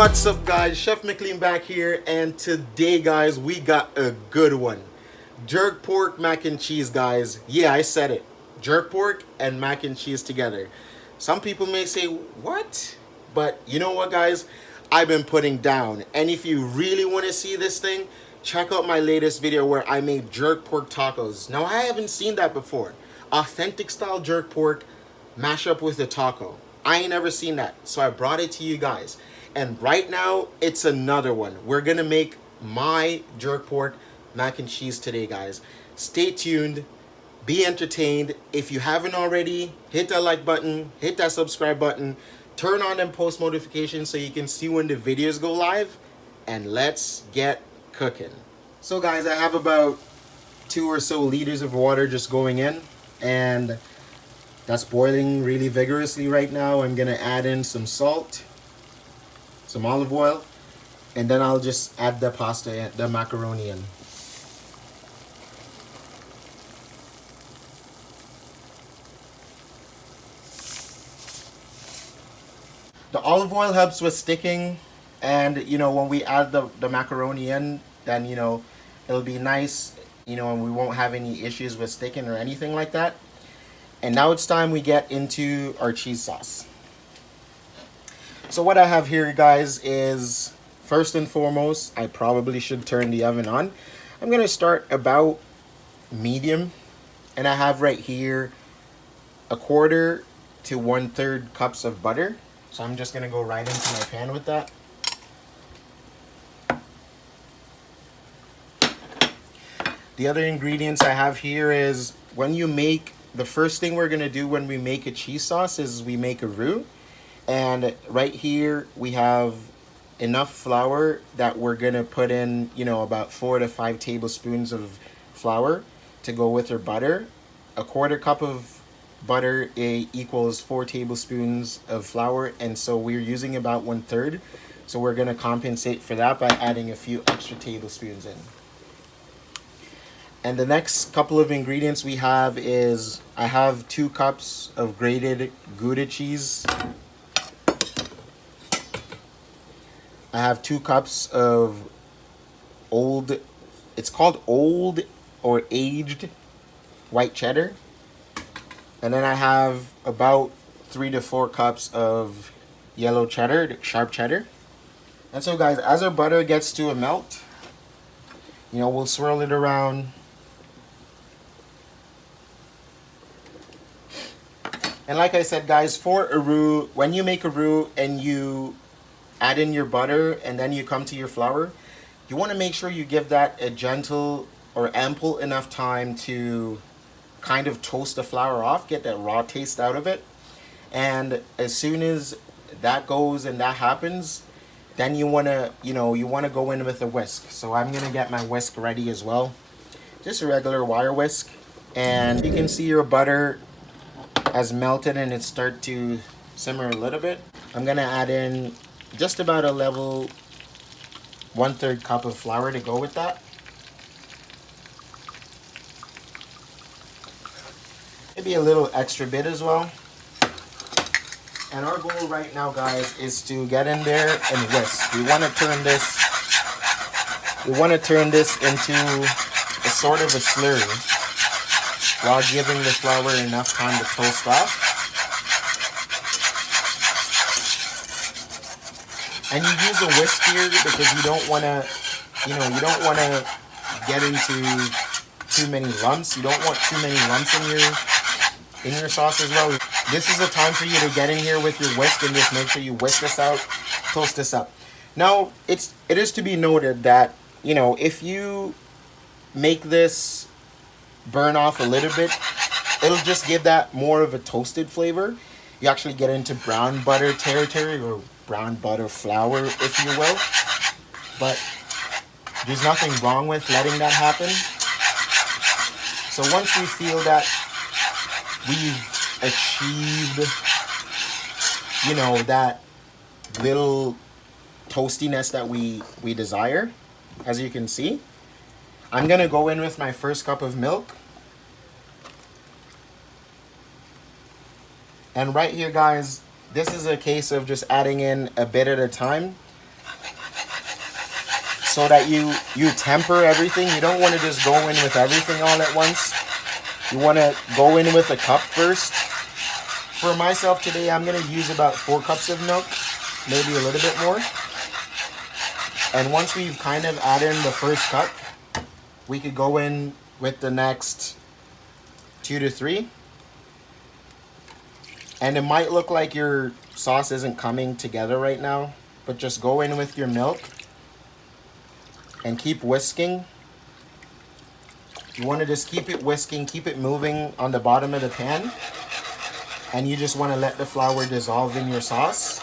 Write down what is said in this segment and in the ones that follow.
What's up guys, Chef McLean back here, and today guys we got a good one. Jerk pork mac and cheese guys. Yeah, I said it. Jerk pork and mac and cheese together. Some people may say, what? But you know what guys, I've been putting down. And if you really want to see this thing, check out my latest video where I made jerk pork tacos. Now I haven't seen that before. Authentic style jerk pork mash up with a taco. I ain't never seen that, so I brought it to you guys. And right now, it's another one. We're gonna make my jerk pork mac and cheese today, guys. Stay tuned, be entertained. If you haven't already, hit that like button, hit that subscribe button, turn on them post notifications so you can see when the videos go live, and let's get cooking. So guys, I have about 2 or so liters of water just going in, and that's boiling really vigorously right now. I'm gonna add in some salt, some olive oil, and then I'll just add the pasta, the macaroni in. The olive oil helps with sticking, and you know, when we add the macaroni in, then you know, it'll be nice, you know, and we won't have any issues with sticking or anything like that. And now it's time we get into our cheese sauce. So what I have here guys is, first and foremost, I probably should turn the oven on. I'm gonna start about medium, and I have right here 1/4 to 1/3 cups of butter. So I'm just gonna go right into my pan with that. The other ingredients I have here is, when you make, the first thing we're gonna do when we make a cheese sauce is we make a roux. And right here we have enough flour that we're gonna put in, you know, about 4 to 5 tablespoons of flour to go with our butter. 1/4 cup of butter equals 4 tablespoons of flour, and so we're using about 1/3. So we're gonna compensate for that by adding a few extra tablespoons in. And the next couple of ingredients we have is, I have 2 cups of grated Gouda cheese. I have 2 cups of it's called old or aged white cheddar. And then I have about 3 to 4 cups of yellow cheddar, sharp cheddar. And so guys, as our butter gets to a melt, you know, we'll swirl it around. And like I said guys, for a roux, when you make a roux and you add in your butter and then you come to your flour, you want to make sure you give that a gentle or ample enough time to kind of toast the flour off, get that raw taste out of it. And as soon as that goes and that happens, then you want to, you know, you want to go in with a whisk. So I'm going to get my whisk ready as well. Just a regular wire whisk. And you can see your butter has melted and it start to simmer a little bit. I'm going to add in just about a level 1/3 cup of flour to go with that. Maybe a little extra bit as well. And our goal right now guys is to get in there and whisk. We want to turn this into a sort of a slurry while giving the flour enough time to toast off. And you use a whisk here because you don't want to, you know, you don't want to get into too many lumps. You don't want too many lumps in your sauce as well. This is a time for you to get in here with your whisk and just make sure you whisk this out, toast this up. Now, it is to be noted that, you know, if you make this burn off a little bit, it'll just give that more of a toasted flavor. You actually get into brown butter territory, or brown butter flour, if you will. But there's nothing wrong with letting that happen. So once we feel that we've achieved, you know, that little toastiness that we desire, as you can see, I'm gonna go in with my first cup of milk. And right here, guys, this is a case of just adding in a bit at a time. so that you temper everything. You don't want to just go in with everything all at once. You want to go in with a cup first. For myself today, I'm going to use about 4 cups of milk, maybe a little bit more. And once we've kind of added in the first cup, we could go in with the next 2 to 3. And it might look like your sauce isn't coming together right now, but just go in with your milk and keep whisking. You want to just keep it whisking, keep it moving on the bottom of the pan. And you just want to let the flour dissolve in your sauce.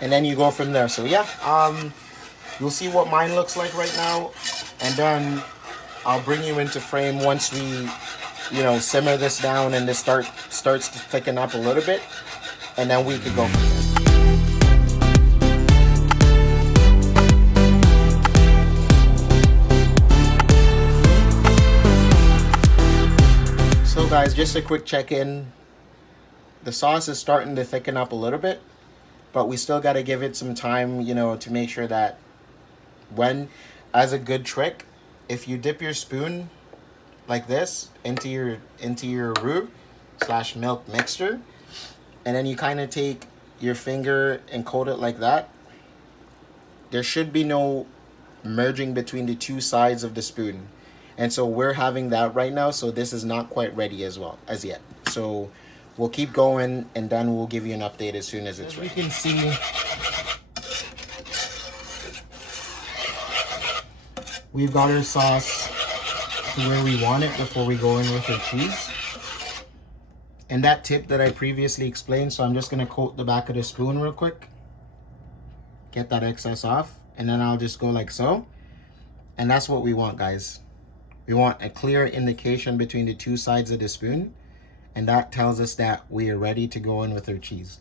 And then you go from there. So yeah, you'll see what mine looks like right now. And then I'll bring you into frame once we, simmer this down and this starts to thicken up a little bit. And then we could go from there. So guys, just a quick check-in. The sauce is starting to thicken up a little bit, but we still got to give it some time, to make sure that as a good trick, if you dip your spoon like this into your roux / milk mixture, and then you kind of take your finger and coat it like that, there should be no merging between the two sides of the spoon. And so we're having that right now, so this is not quite ready as yet. So we'll keep going, and then we'll give you an update as soon as it's ready. As you can see, we've got our sauce to where we want it before we go in with our cheese. And that tip that I previously explained, so I'm just going to coat the back of the spoon real quick. Get that excess off, and then I'll just go like so. And that's what we want, guys. We want a clear indication between the two sides of the spoon, and that tells us that we are ready to go in with our cheese.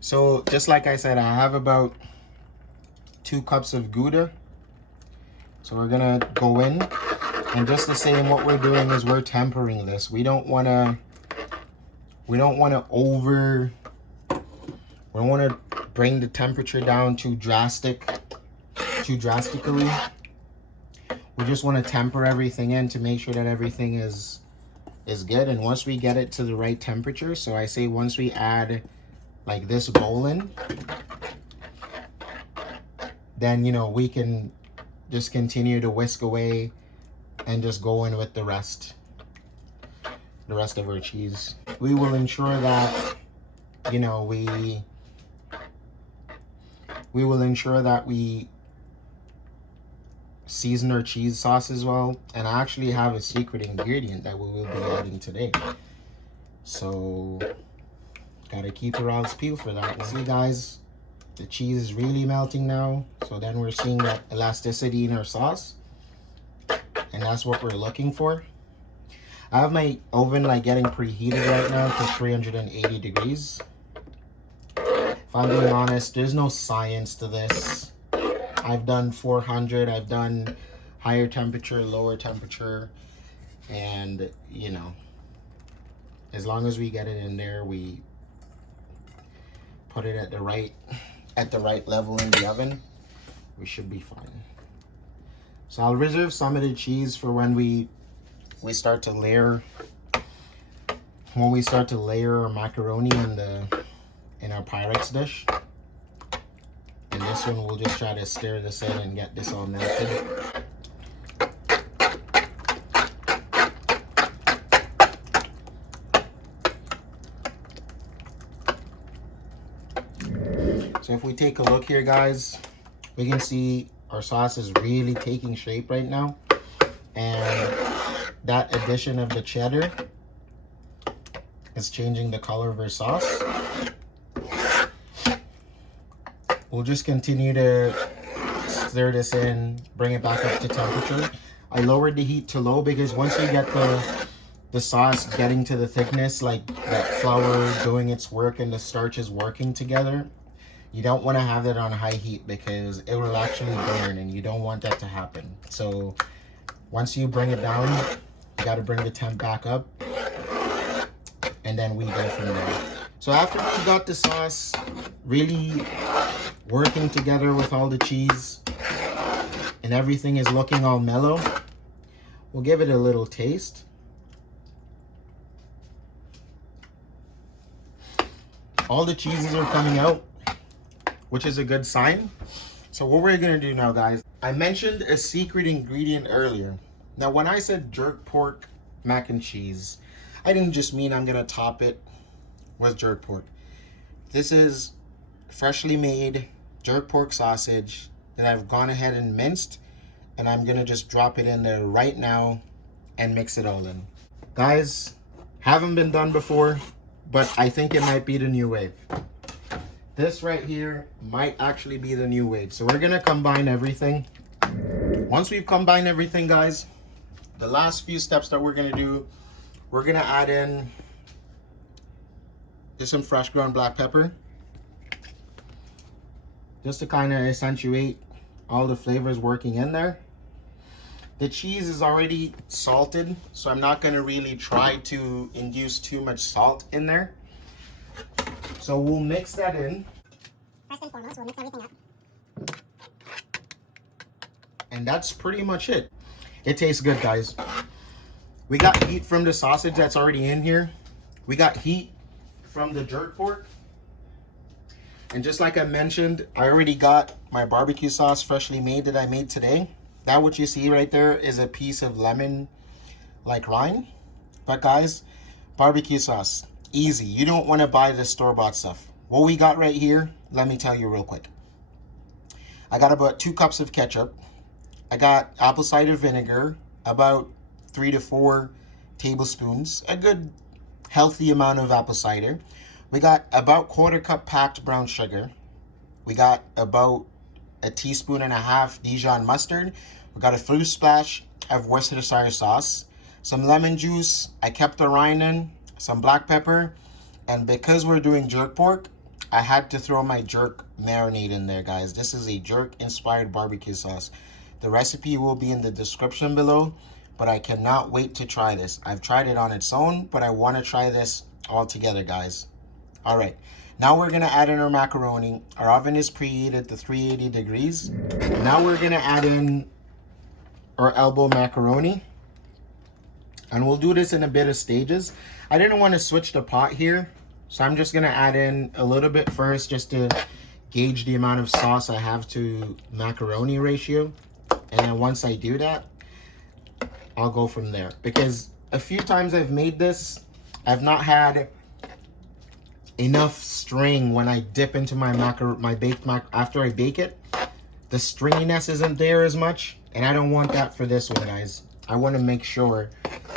So just like I said, I have about 2 cups of gouda. So we're gonna go in, and just the same, what we're doing is we're tempering this. We don't wanna bring the temperature down too drastically. We just want to temper everything in to make sure that everything is good. And once we get it to the right temperature, so I say once we add like this bowl in, then we can just continue to whisk away and just go in with the rest of our cheese. We will ensure that we will ensure that we season our cheese sauce as well. And I actually have a secret ingredient that we will be adding today, so gotta keep your eyes peeled for that. See guys, the cheese is really melting now, so then we're seeing that elasticity in our sauce, and that's what we're looking for. I have my oven getting preheated right now to 380 degrees. If I'm being honest, there's no science to this. I've done 400, I've done higher temperature, lower temperature, and as long as we get it in there, we put it at the right level in the oven, we should be fine. So I'll reserve some of the cheese for when we start to layer our macaroni in our Pyrex dish. And this one, we'll just try to stir this in and get this all melted. So if we take a look here, guys, we can see our sauce is really taking shape right now. And that addition of the cheddar is changing the color of our sauce. We'll just continue to stir this in, bring it back up to temperature. I lowered the heat to low because once you get the sauce getting to the thickness, like that flour doing its work and the starch is working together, you don't want to have that on high heat because it will actually burn, and you don't want that to happen. So once you bring it down, you got to bring the temp back up, and then we go from there. So after we got the sauce really working together with all the cheese and everything is looking all mellow, we'll give it a little taste. All the cheeses are coming out, which is a good sign. So what we're gonna do now, guys, I mentioned a secret ingredient earlier. Now, when I said jerk pork mac and cheese, I didn't just mean I'm gonna top it with jerk pork. This is freshly made jerk pork sausage that I've gone ahead and minced, and I'm gonna just drop it in there right now and mix it all in. Guys, haven't been done before, but I think it might be the new wave. This right here might actually be the new wave. So we're gonna combine everything. Once we've combined everything, guys, the last few steps that we're gonna do, we're gonna add in just some fresh ground black pepper, just to kind of accentuate all the flavors working in there. The cheese is already salted, so I'm not gonna really try to induce too much salt in there. So we'll mix that in. First and foremost, we'll mix everything up. And that's pretty much it. It tastes good, guys. We got heat from the sausage that's already in here. We got heat from the jerk pork. And just like I mentioned, I already got my barbecue sauce freshly made that I made today. That what you see right there is a piece of lemon like rind. But guys, barbecue sauce, easy. You don't want to buy the store-bought stuff. What we got right here, let me tell you real quick. I got about 2 cups of ketchup. I got apple cider vinegar, about 3 to 4 tablespoons, a good healthy amount of apple cider. We got about 1/4 cup packed brown sugar. We got about 1.5 teaspoons Dijon mustard. We got a fruit splash of Worcestershire sauce, some lemon juice. I kept the rind in, some black pepper, and because we're doing jerk pork, I had to throw my jerk marinade in there, guys. This is a jerk inspired barbecue sauce. The recipe will be in the description below, but I cannot wait to try this. I've tried it on its own, but I want to try this all together, guys. All right, now we're gonna add in our macaroni. Our oven is preheated to 380 degrees. Now we're gonna add in our elbow macaroni. And we'll do this in a bit of stages. I didn't want to switch the pot here, so I'm just gonna add in a little bit first just to gauge the amount of sauce I have to macaroni ratio. And then once I do that, I'll go from there. Because a few times I've made this, I've not had enough string when I dip into my baked mac after I bake it. The stringiness isn't there as much, and I don't want that for this one, guys. I want to make sure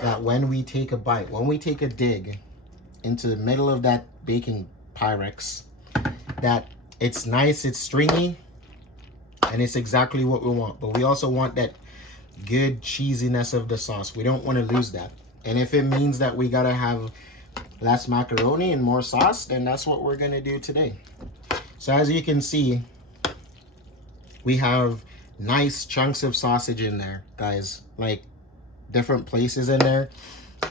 that when we take a bite, when we take a dig into the middle of that baking Pyrex, that it's nice, it's stringy, and it's exactly what we want. But we also want that good cheesiness of the sauce. We don't want to lose that. And if it means that we gotta have less macaroni and more sauce, then that's what we're gonna do today. So as you can see, we have nice chunks of sausage in there, guys, like different places in there,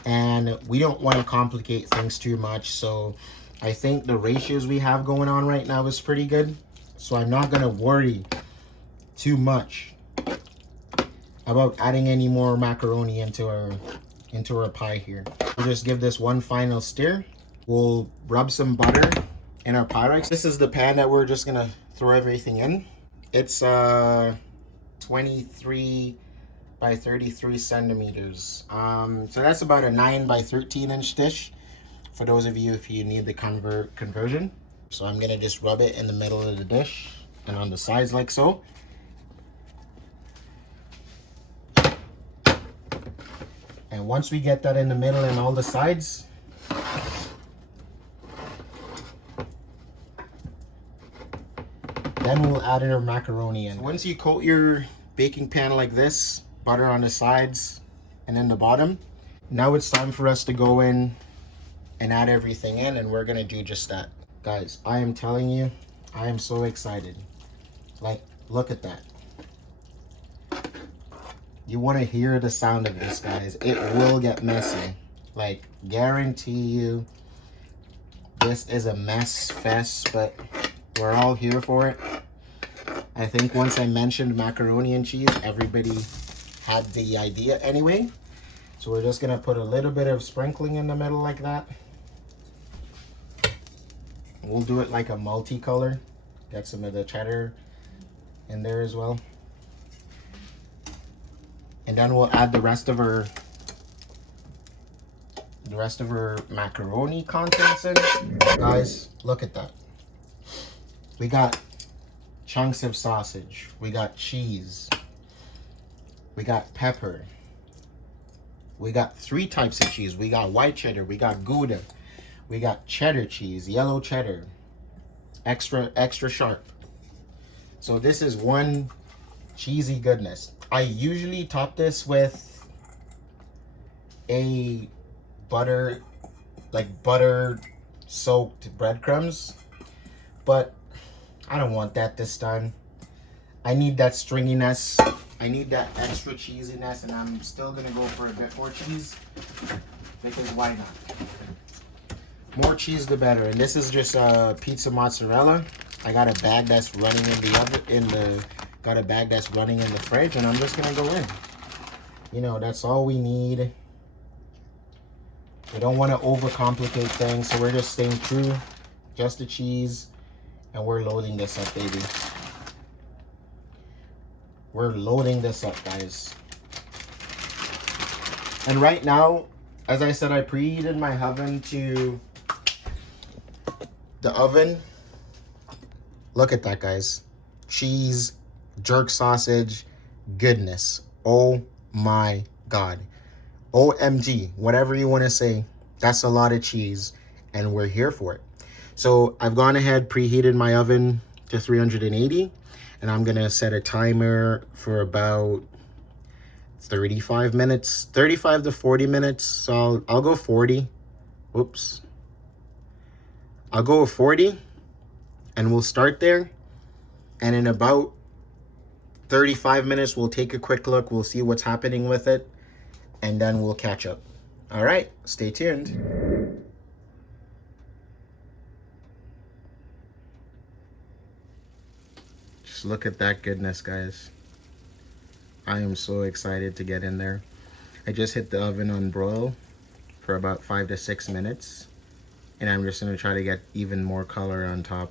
and we don't want to complicate things too much. So I think the ratios we have going on right now is pretty good, so I'm not gonna worry too much about adding any more macaroni into our pie here. We'll just give this one final stir. We'll rub some butter in our Pyrex. This is the pan that we're just gonna throw everything in. It's 23 by 33 centimeters. So that's about a 9 by 13 inch dish for those of you if you need the conversion. So I'm gonna just rub it in the middle of the dish and on the sides like so. And once we get that in the middle and all the sides, then we'll add in our macaroni in. So once you coat your baking pan like this, butter on the sides and in the bottom, now it's time for us to go in and add everything in, and we're gonna do just that. Guys, I am telling you, I am so excited. Like, look at that. You want to hear the sound of this, guys. It will get messy. Like, guarantee you, This is a mess fest, but we're all here for it. I think once I mentioned macaroni and cheese, everybody had the idea anyway. So we're just gonna put a little bit of sprinkling in the middle like that. We'll do it like a multicolor. Get some of the cheddar in there as well. And then we'll add the rest of our macaroni contents in. Guys, look at that. We got chunks of sausage. We got cheese. We got pepper. We got 3 types of cheese. We got white cheddar. We got gouda. We got cheddar cheese, yellow cheddar, extra sharp. So this is one cheesy goodness. I usually top this with a butter soaked breadcrumbs, but I don't want that this time. I need that stringiness. I need that extra cheesiness, and I'm still gonna go for a bit more cheese because why not? More cheese the better. And this is just pizza mozzarella. I got a bag that's running in the oven, got a bag that's running in the fridge, and I'm just gonna go in. You know, that's all we need. We don't want to overcomplicate things, so we're just staying true, just the cheese, and we're loading this up, baby. We're loading this up, guys. And right now, as I said, I preheated my oven to the oven. Look at that, guys. Cheese, jerk sausage, goodness. Oh my God. OMG, whatever you want to say. That's a lot of cheese, and we're here for it. So I've gone ahead, preheated my oven to 380, and I'm gonna set a timer for about 35 minutes, 35 to 40 minutes. So I'll go 40. Whoops. I'll go with 40, and we'll start there. And in about 35 minutes, we'll take a quick look. We'll see what's happening with it, and then we'll catch up. All right, stay tuned. Just look at that goodness, guys. I am so excited to get in there. I just hit the oven on broil for about 5 to 6 minutes. And I'm just gonna try to get even more color on top.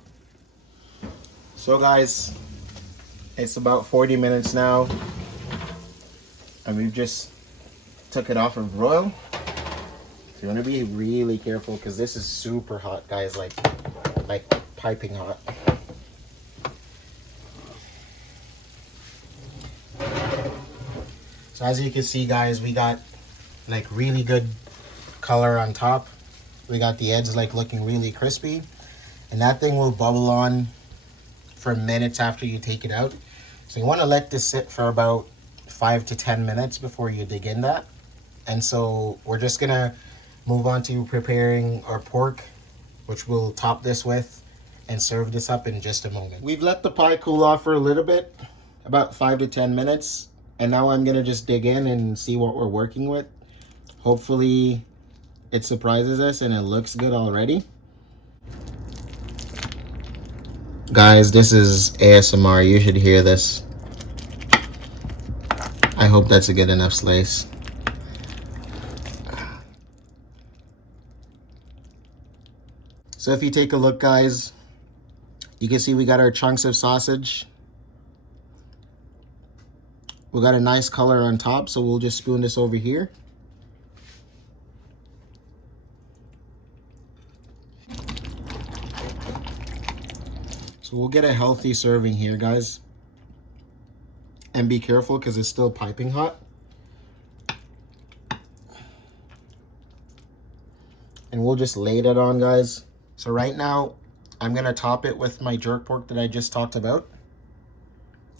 So guys, it's about 40 minutes now. And we've just took it off of broil. So you wanna be really careful because this is super hot, guys, like piping hot. So as you can see, guys, we got like really good color on top. We got the edges like looking really crispy, and that thing will bubble on for minutes after you take it out. So you want to let this sit for about 5 to 10 minutes before you dig in that. And so we're just gonna move on to preparing our pork, which we'll top this with and serve this up in just a moment. We've let the pie cool off for a little bit, about 5 to 10 minutes. And now I'm gonna just dig in and see what we're working with. Hopefully it surprises us and it looks good already. Guys, this is ASMR. You should hear this. I hope that's a good enough slice. So if you take a look, guys, you can see we got our chunks of sausage. We got a nice color on top, so we'll just spoon this over here. So we'll get a healthy serving here, guys. And be careful because it's still piping hot. And we'll just lay that on, guys. So right now, I'm gonna top it with my jerk pork that I just talked about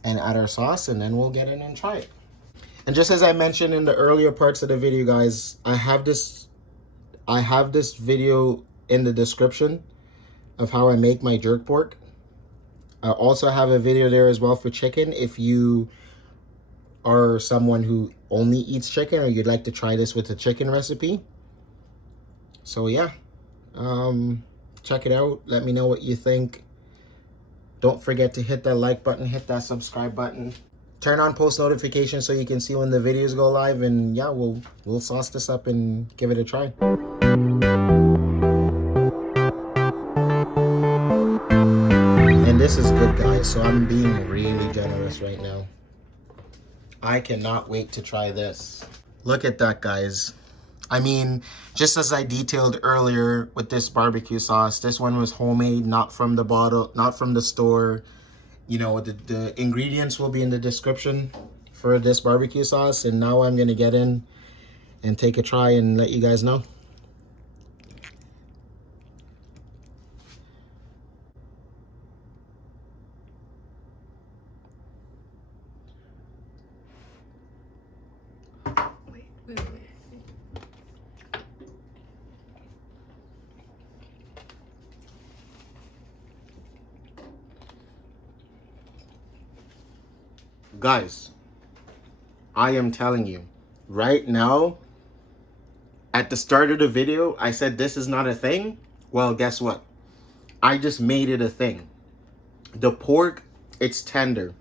and add our sauce, and then we'll get in and try it. And just as I mentioned in the earlier parts of the video, guys, I have this video in the description of how I make my jerk pork. I also have a video there as well for chicken if you are someone who only eats chicken or you'd like to try this with a chicken recipe. So yeah, check it out. Let me know what you think. Don't forget to hit that like button, hit that subscribe button. Turn on post notifications so you can see when the videos go live. And yeah, we'll sauce this up and give it a try. And this is good, guys, so I'm being really generous right now. I cannot wait to try this. Look at that, guys. I mean, just as I detailed earlier with this barbecue sauce, this one was homemade, not from the bottle, not from the store. You know, the ingredients will be in the description for this barbecue sauce. And now I'm gonna get in and take a try and let you guys know. Wait. Guys, I am telling you, right now, at the start of the video, I said this is not a thing. Well, guess what? I just made it a thing. The pork, it's tender.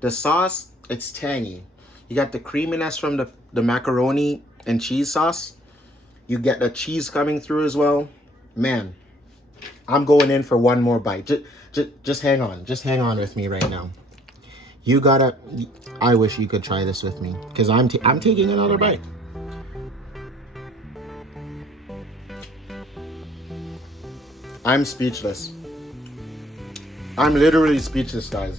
The sauce, it's tangy. You got the creaminess from the macaroni and cheese sauce. You get the coming through as well. Man, I'm going in for one more bite. Just hang on. Just hang on with me right now. You gotta, I wish you could try this with me, because I'm taking another bite. I'm speechless. I'm literally speechless, guys.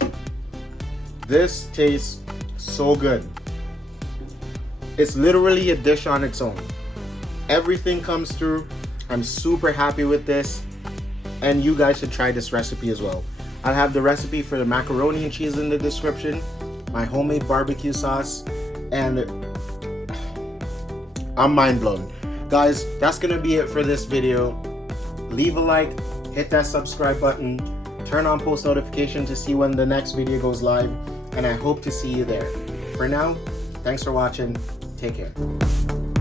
This tastes so good. It's literally a dish on its own. Everything comes through. I'm super happy with this. And you guys should try this recipe as well. I'll have the recipe for the macaroni and cheese in the description, my homemade barbecue sauce, and I'm mind blown. Guys, that's gonna be it for this video. Leave a like, hit that subscribe button, turn on post notification to see when the next video goes live, and I hope to see you there. For now, thanks for watching. Take care.